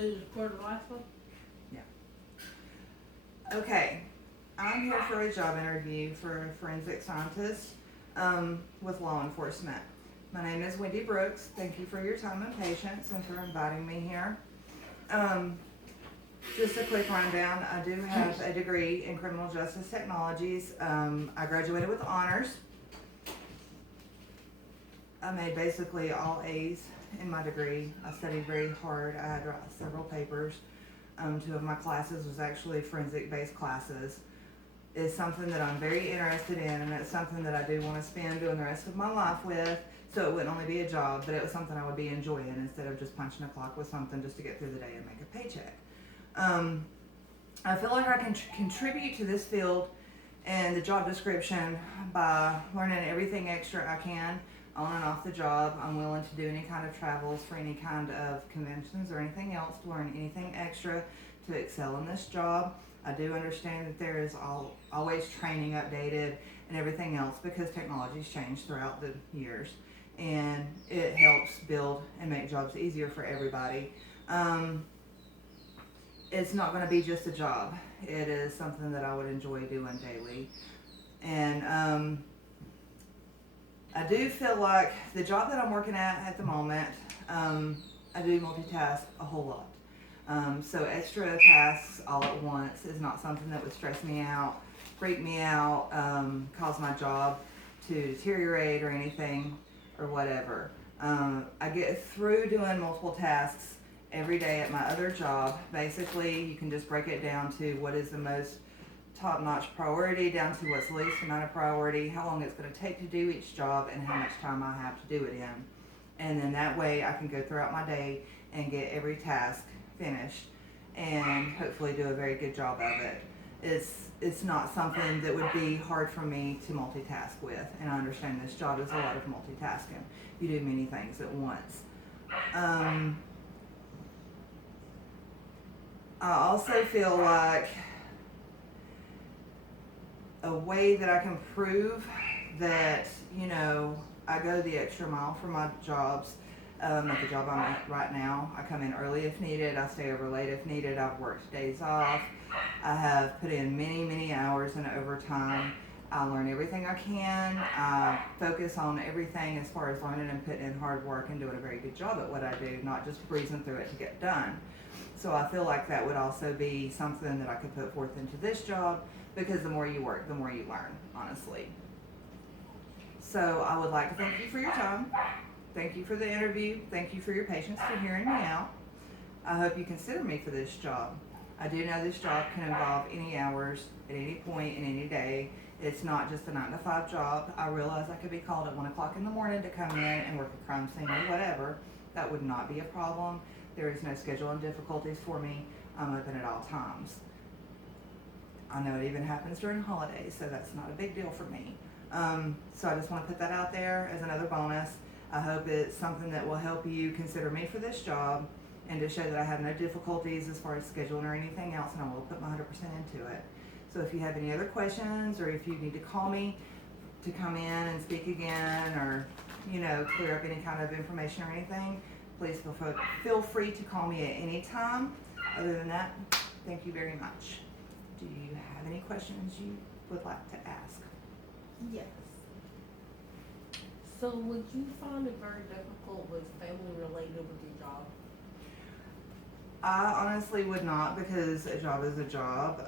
This is for the last one? Okay, I'm here for a job interview for a forensic scientist with law enforcement. My name is Wendy Brooks. Thank you for your time and patience and for inviting me here. Just a quick rundown. I do have a degree in criminal justice technologies. I graduated with honors. I made basically all A's in my degree. I studied very hard. I had to write several papers. Two of my classes was actually forensic-based classes. It's something that I'm very interested in, and it's something that I do want to spend doing the rest of my life with. So it wouldn't only be a job, but it was something I would be enjoying instead of just punching a clock with something just to get through the day and make a paycheck. I feel like I can contribute to this field and the job description by learning everything extra I can on and off the job. I'm willing to do any kind of travels for any kind of conventions or anything else to learn anything extra to excel in this job. I do understand that there is always training updated and everything else because technology's changed throughout the years, and it helps build and make jobs easier for everybody. It's not going to be just a job. It is something that I would enjoy doing daily. And I do feel like the job that I'm working at the moment, I do multitask a whole lot. So extra tasks all at once is not something that would stress me out, freak me out, cause my job to deteriorate or anything or whatever. I get through doing multiple tasks every day at my other job. Basically, you can just break it down to what is the most top-notch priority down to what's the least amount of priority, how long it's going to take to do each job, and how much time I have to do it in. And then that way I can go throughout my day and get every task finished and hopefully do a very good job of it. It's not something that would be hard for me to multitask with, and I understand this job is a lot of multitasking. You do many things at once. I also feel like a way that I can prove that, I go the extra mile for my jobs. At the job I'm at right now, I come in early if needed, I stay over late if needed, I've worked days off, I have put in many, many hours in overtime. I learn everything I can, I focus on everything as far as learning and putting in hard work and doing a very good job at what I do, not just breezing through it to get done. So I feel like that would also be something that I could put forth into this job, because the more you work, the more you learn, honestly. So I would like to thank you for your time. Thank you for the interview. Thank you for your patience for hearing me out. I hope you consider me for this job. I do know this job can involve any hours at any point in any day. It's not just a 9-to-5 job. I realize I could be called at 1 o'clock in the morning to come in and work a crime scene or whatever. That would not be a problem. There is no scheduling difficulties for me. I'm open at all times. I know it even happens during holidays, so that's not a big deal for me. So I just want to put that out there as another bonus. I hope it's something that will help you consider me for this job and to show that I have no difficulties as far as scheduling or anything else, and I will put my 100% into it. So if you have any other questions, or if you need to call me to come in and speak again, or clear up any kind of information or anything, please feel free to call me at any time. Other than that, thank you very much. Do you have any questions you would like to ask? Yes. So would you find it very difficult with family related with your job? I honestly would not, because a job is a job.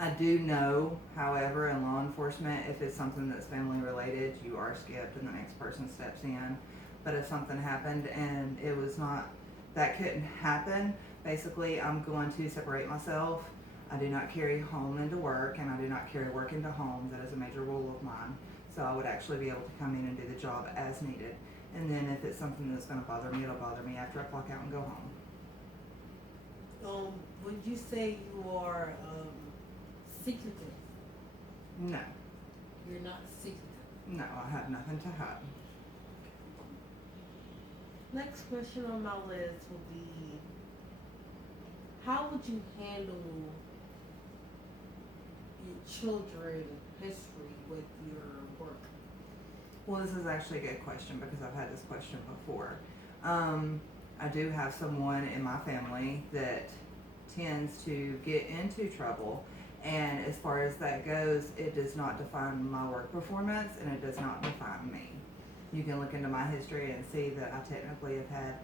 I do know, however, in law enforcement, if it's something that's family related, you are skipped and the next person steps in. But if something happened and it was not, that couldn't happen, basically I'm going to separate myself. I do not carry home into work, and I do not carry work into home. That is a major rule of mine. So I would actually be able to come in and do the job as needed. And then if it's something that's going to bother me, it'll bother me after I clock out and go home. Would you say you are secretive? No. You're not secretive. No, I have nothing to hide. Next question on my list would be, how would you handle your children history with your work? Well, this is actually a good question because I've had this question before. I do have someone in my family that tends to get into trouble, and as far as that goes, it does not define my work performance and it does not define me. You can look into my history and see that I technically have had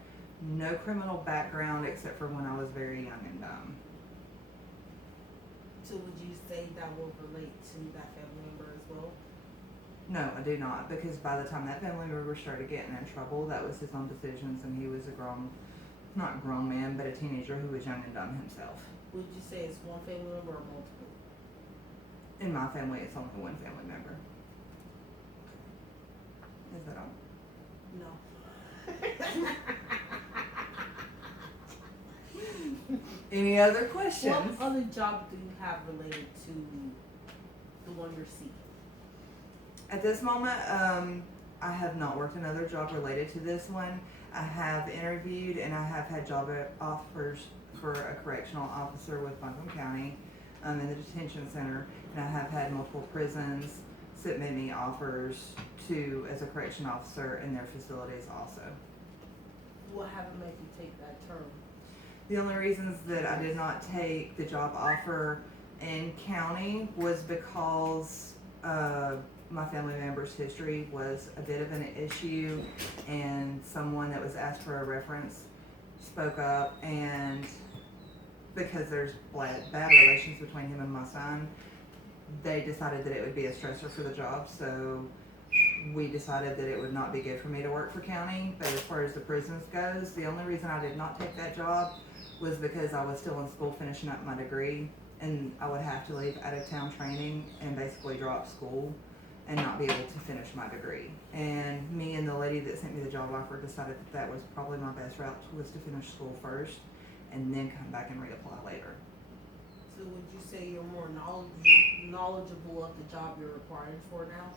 no criminal background except for when I was very young and dumb. So would you say that will relate to that family member as well? No, I do not, because by the time that family member started getting in trouble, that was his own decisions, and he was a not grown man, but a teenager who was young and dumb himself. Would you say it's one family member or multiple? In my family, it's only one family member. Is that all? No. Any other questions? What other job do you have related to the one you're seeking? At this moment, I have not worked another job related to this one. I have interviewed and I have had job offers for a correctional officer with Buncombe County in the detention center, and I have had multiple prisons submit me offers to as a correction officer in their facilities also. What happened made you take that term? The only reasons that I did not take the job offer in county was because my family member's history was a bit of an issue, and someone that was asked for a reference spoke up, and because there's bad relations between him and my son, they decided that it would be a stressor for the job, so we decided that it would not be good for me to work for county. But as far as the prisons goes, the only reason I did not take that job was because I was still in school finishing up my degree, and I would have to leave out of town training and basically drop school and not be able to finish my degree. And me and the lady that sent me the job offer decided that that was probably my best route, was to finish school first and then come back and reapply later. So would you say you're more knowledgeable of the job you're required for now?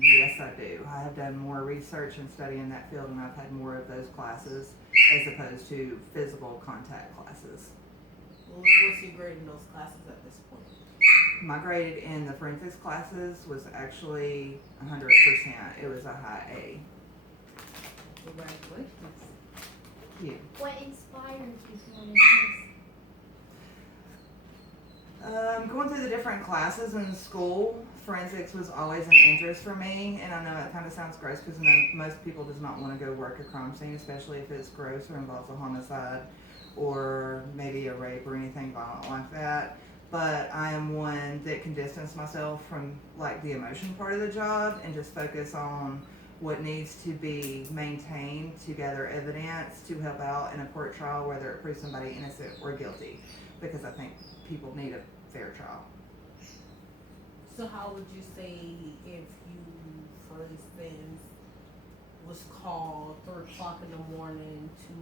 Yes, I do. I have done more research and study in that field, and I've had more of those classes as opposed to physical contact classes. What's your grade in those classes at this point? My grade in the forensics classes was actually 100%. It was a high A. Congratulations. Thank you. What inspired you to want to do Going through the different classes in school, forensics was always an interest for me, and I know it kind of sounds gross because most people does not want to go work a crime scene, especially if it's gross or involves a homicide or maybe a rape or anything violent like that. But I am one that can distance myself from like the emotion part of the job and just focus on what needs to be maintained to gather evidence to help out in a court trial, whether it proves somebody innocent or guilty, because I think people need a fair trial. So how would you say if you, for instance, was called 3 o'clock in the morning to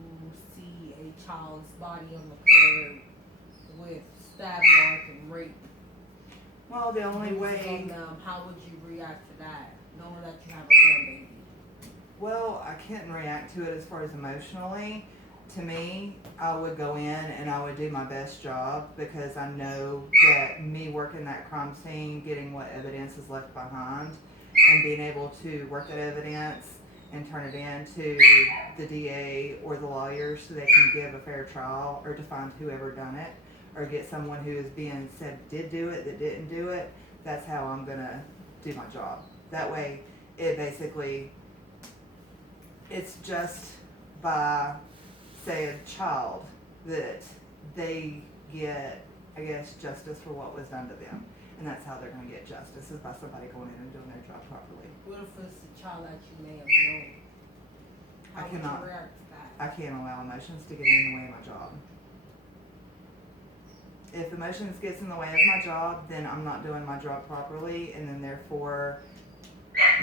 see a child's body on the curb with stab mark and rape? Well, the only bruises way, on them, how would you react to that, knowing that you have a grandbaby? well, I can't react to it as far as emotionally. To me, I would go in and I would do my best job because I know that me working that crime scene, getting what evidence is left behind, and being able to work that evidence and turn it in to the DA or the lawyers so they can give a fair trial or to find whoever done it or get someone who is being said did do it that didn't do it. That's how I'm gonna do my job. That way, it basically, it's just by, say, a child that they get, I guess, justice for what was done to them. And that's how they're going to get justice, is by somebody going in and doing their job properly. What if it's a child that you may have known? How would cannot. you react to that? I can't allow emotions to get in the way of my job. If emotions gets in the way of my job, then I'm not doing my job properly, and then therefore,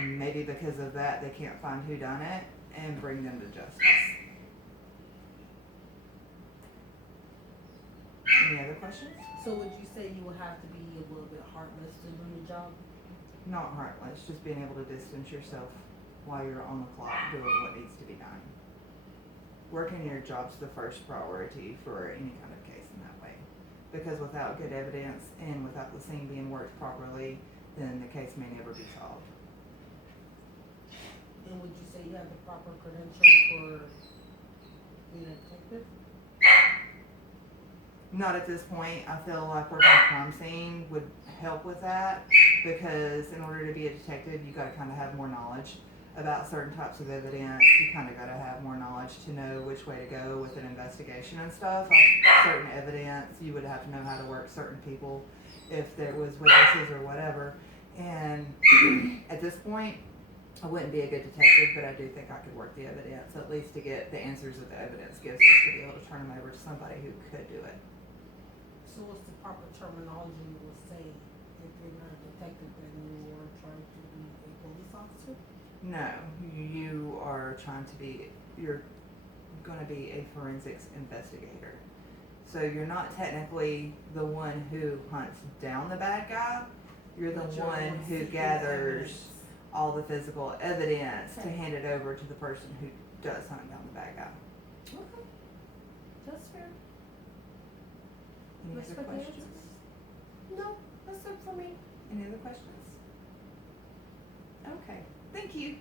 maybe because of that, they can't find who done it and bring them to justice. Any other questions? So would you say you would have to be a little bit heartless to do your job? Not heartless, just being able to distance yourself while you're on the clock doing what needs to be done. Working your job's the first priority for any kind of case in that way. Because without good evidence and without the scene being worked properly, then the case may never be solved. And would you say you have the proper credentials for being a detective? Not at this point. I feel like working at a crime scene would help with that because in order to be a detective, you gotta kind of have more knowledge about certain types of evidence. You kind of gotta have more knowledge to know which way to go with an investigation and stuff. Certain evidence, you would have to know how to work certain people if there was witnesses or whatever. And at this point, I wouldn't be a good detective, but I do think I could work the evidence, at least to get the answers that the evidence gives us to be able to turn them over to somebody who could do it. So what's the proper terminology you would say if you're not a detective and you're trying to be a police officer? No, you are trying to be, you're going to be a forensics investigator. So you're not technically the one who hunts down the bad guy. You're the But you're one who seeking gathers evidence. all the physical evidence to Okay. hand it over to the person who does hunt down the bad guy. Okay, that's fair. Any other Respect the questions? answers. No, that's it for me. Any other questions? Okay, thank you.